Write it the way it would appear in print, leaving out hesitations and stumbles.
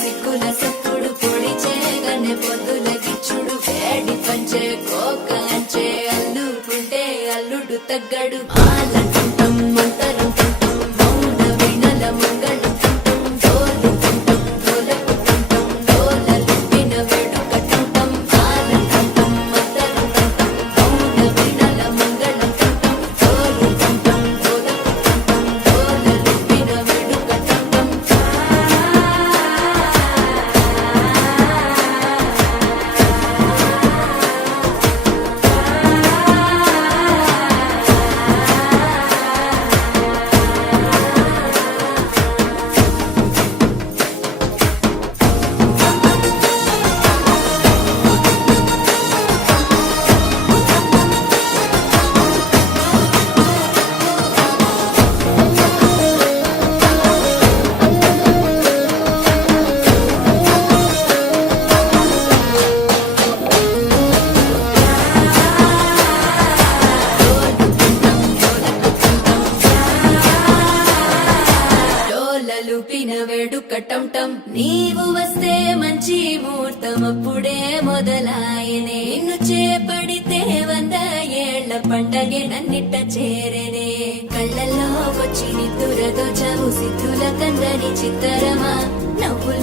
సిక్కుల సప్పుడు పొడి చేయగానే పొద్దుల గిచ్చుడు వేడి పంచే కోక అంచే అల్లుకుంటే అల్లుడు తగ్గడు ఆలంటుంటం మంతరం తుంటం మౌన వినల మంగళం తుంటం డోలు తుంటం డోలకు తుంటం డోలలుపిన వేడుక తుంటం ఆలంటుంటం మంతరం తుంటం మౌన వినల మంగళం తుంటం డోలు తుంటం డోలకు తుంటం డోలలుపిన వేడుక తుంటం డోలలుపిన వేడుక టంటం నీవు వస్తే మంచి ముహూర్తం అప్పుడే మొదలాయనే నిన్ను చేపడితే 100 ఏళ్ల పండగే నన్నిట్ట చేరేనే కళ్ళల్లో వచ్చి నిద్దురదో చవు సిద్ధుల కందని చిత్తరమా నవ్వు